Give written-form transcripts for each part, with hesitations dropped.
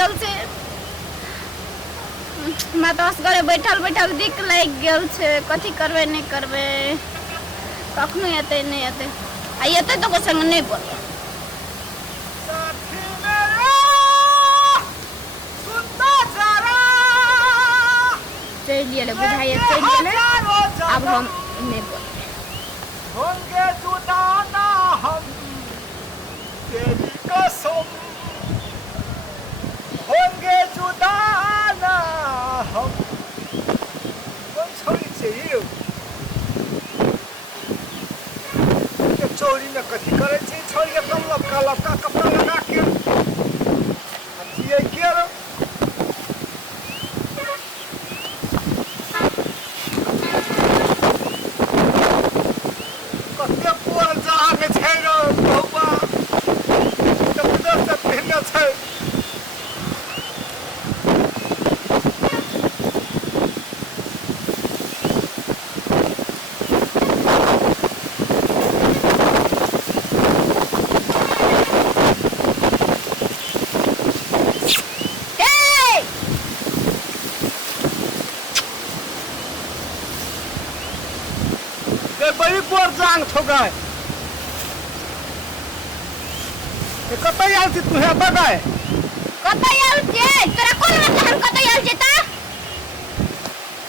गेल छे मैं तो असगरे बैठल बैठल दिक लाग गेल छे कथी करबे नहीं करबे कखनो एते नहीं एते आ एते तो को संग नहीं बोल चलिए ले बुझाइए चलिए अब हम नहीं बोल होंगे जुदा ना हम तेरी कसम होंगे जुदा ना हम कौन छोड़ी चाहिए ये चोरी में कथी करे छी छोरी एकदम लपका कपड़ा लगा के ये क्या रे बड़ी बोर जांग ठोकाय ए कतई आल छी तू हे बगाय कतई आल छे तोरा कोन मतलब हम कतई आल छी ता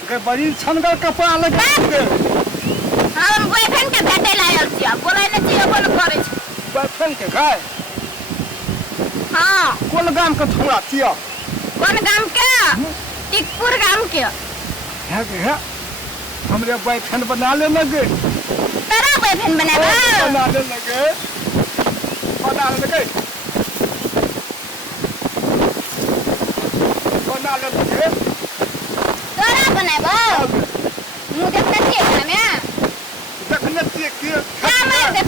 के बड़ी छनगर कपड़ा लगा के हम बॉयफ्रेंड के भेटे लायल छी बोलै न छी अपन करे छी बॉयफ्रेंड के गाय हां कोन गाम के छोरा छिया कोन गाम के टिकपुर गाम के है हमरे बॉयफ्रेंड बना ले लगे तेरा बॉयफ्रेंड बनाबा बना ले लगे बना ले लगे तोरा बनाबा मुझे देखना चाहिए ना देखना चाहिए कि क्या मार दे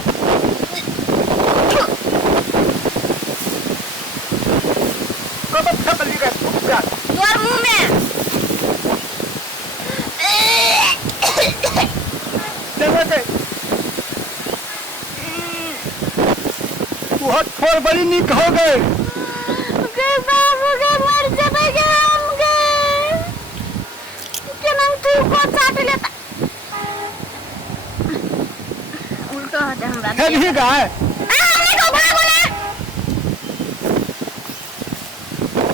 कब फेंक ली गई फुटका तोर मुंह में थोड़ बड़ी निक हो गए बाबू के मर जाबे के हम के केना तू को चाट लेता उल्टा हो जा हमरा है नहीं गाय हमने को भागो ना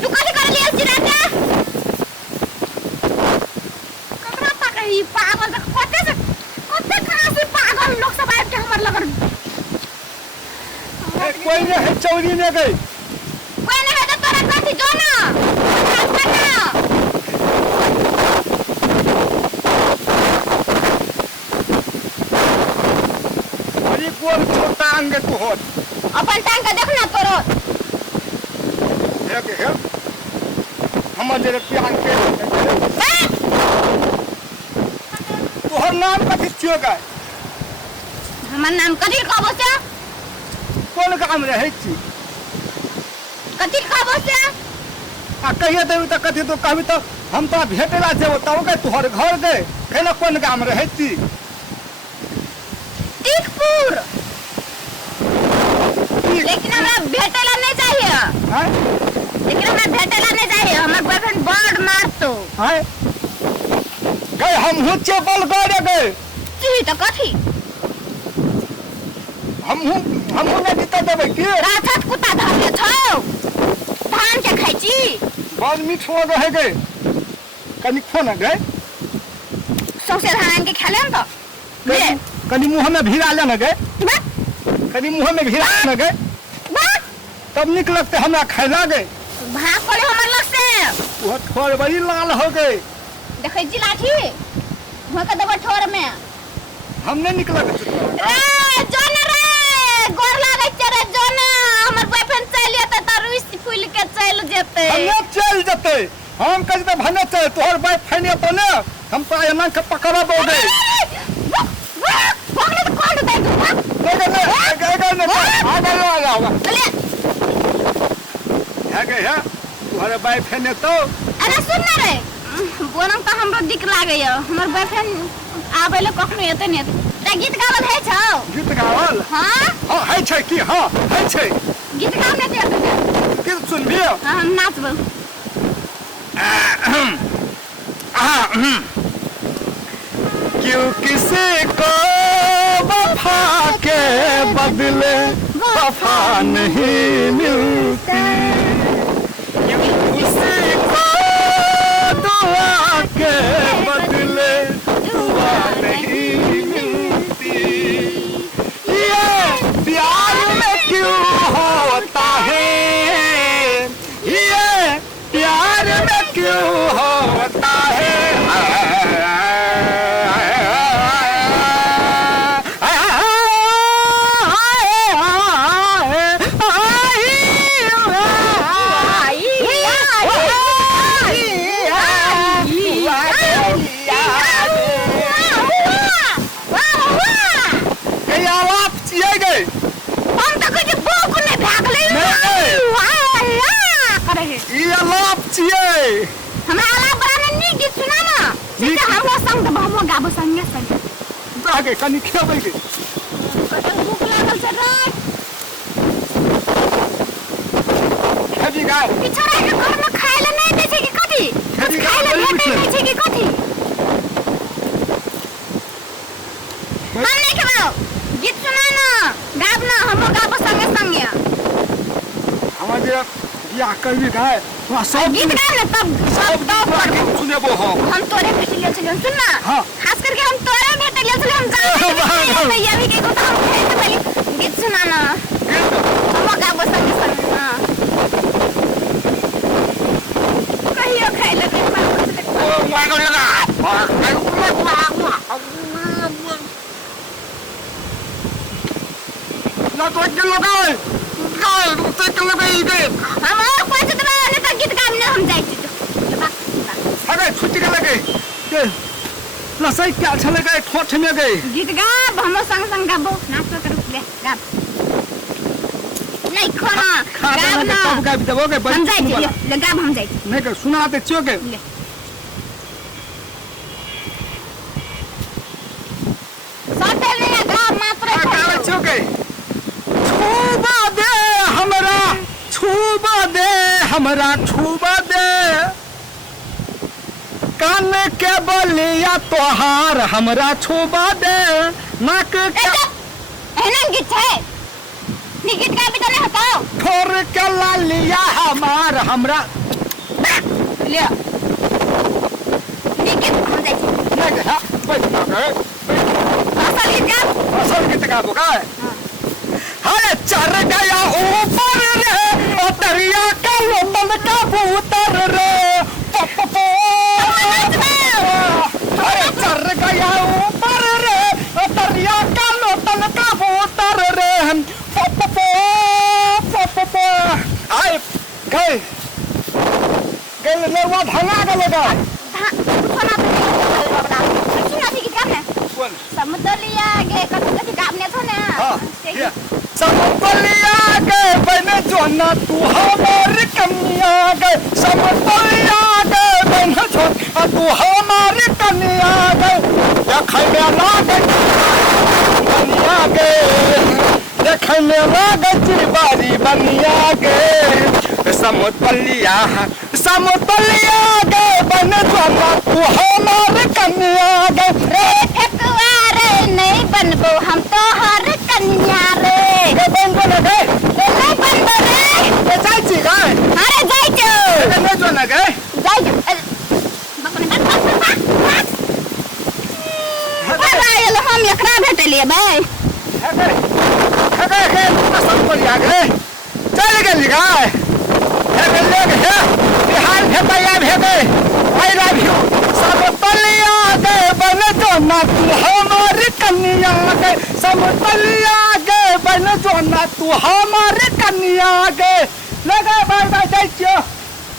तू कथि कर लिया चिराता ककरा तक ई पागल तक कते कहां से पागल लोग सब आके हमर लगन कोई नहीं है चौरी में गई कोई नहीं है तो तोरा कथि जो ना अरे कौन छोटा अंग तू हो अपन टांग के देखना तोरो है हमर जे प्यान के तोहर नाम कथि छियो गाय हमर नाम कथि कहबो से कोन गाम रहै छी कथि कहबो से आ कहिए देबी त कथि तो कहबी तो हम तो भेटेला जेबो तब के तोहर घर गए केना कोन गाम रहै छी टिकपुर लेकिन हमरा भेटेला नहीं चाहिए हैं लेकिन हमरा भेटेला नहीं चाहिए हमर बॉयफ्रेंड बड़ मारतो हैं गए हम हुच्चे बल गए गए जी तो कथि हम नहीं जीता देबै की राक्षस कुत्ता धरले छौ धान के खाइ छी बल मीठ हो रहे गए कनी खो न गए सौसे धान के खेले न तो कनी मुंह में भिड़ा ले न गए कनी मुंह में भिड़ा न गए तब निक लगते हमरा खैला गए भाग पड़े हमर लग से वो ठोर बड़ी लाल हो गए देखै छी लाठी भोंक देबो ठोर में हम नहीं निकल ए जोन रे गोर लागै छै रे जोन हमर बॉयफ्रेंड चल जेतै त रुइस फूल के चल जेतै हम चल जेतै हम कहि त भने चल तोहर बॉयफ्रेंड तो ने हम तो एना के पकड़ा बोगे भोगले तो कोन दे दू ले आ गया होगा ले है गए तोहर बॉयफ्रेंड तो अरे सुन ना रे बोनम त हमरो दिक लागै हमर बॉयफ्रेंड आबैले कखनो एतै नै त गीत गावल है छौ गीत गावल हां हां है छै की हां है छै गीत गावने ते गीत सुनबी नाचो हाँ हम नाचबो क्यों किसी को वफा के बदले वफा नहीं मिलती क्यों किसी को दुआ के बदले दुआ नहीं मिलती ये प्यार में क्यों होता है ये प्यार में क्यों होता है आगे कनी खेबै के कतौ भूख लागल छै रे खेबी गाय पिछड़ा के घर में खाय ले नहीं दे छै कि कथि खाय ले भेटै नहीं छै कि कथि हम नहीं खेबौ गीत सुना ना गाब ना हम गाब संगे संगे हम जे बियाह करबी गाय वहां सब गीत गा ना तब सब सुनेबो हम तोरे भेटलिए छलियन सुन ना हां खास करके हम तोरे भेटलिए छलियन हम जाने भैया भी के কথা कहते पहले गीत सुना ना हम गाब संगे संगे हां कहियो खाय ले के ओ मागल लगा ना तो के लगाए गाय तो के लगाई दे हम और पैसे देबे नहीं तो गीत गाबने हम जाई छी अरे छुट्टी के लगे के लसई क्या अच्छा लगा ठोठ में गए गीत गाब हम संग संग गाबो नाच कर ले गाब नहीं खाना गाब ना कब गाब देबो के हम जाई छी ले गाब हम जाई छी नहीं कर सुना दे छियो के ले साथे ले गाब मात्र गावे छियो के छूबा दे कान के बलिया तोहार हमरा छूबा दे नाक के एना गीत है नी गीत गाबी तो नहीं हटाओ ठोर के लालिया हमार हमरा ले नी गीत हम जाई छी नहीं है बैठ ना असल गीत गाबो का अरे चढ़ गया ऊपर रे दरिया का लोटन का कबूतर रे अरे चढ़ गया ऊपर रे दरिया का लोटन का कबूतर रे आए गए गए लेवा धंगा गलेगा समतलिया के कथि गाबने थो ना हां समतलिया के बने जोना तू हमार कन्या के समतलिया के बने जोना तू हमार कन्या के देखै में लागे कन्या के देखै में लागे चिबारी बनिया के समतलिया के बने जोना तू हमार कन्या के ठकुआरे नहीं बनबो हम तो हर कन्या रे बनबो ना गए नहीं बनबो रे जाई छी गए अरे जाई छो नहीं जो ना गए जाई छो बकने बात हम एकरा भेटलिए भाई खगे सब पर आ गए चल गेली गए ले गए बिहार भेटैया भेटे आई लव यू सब तलिया गए बन जो ना तू हमारी कन्या गए सब तलिया गए बन जो ना तू हमारी कन्या गए लगा बाय बाय जाई छियो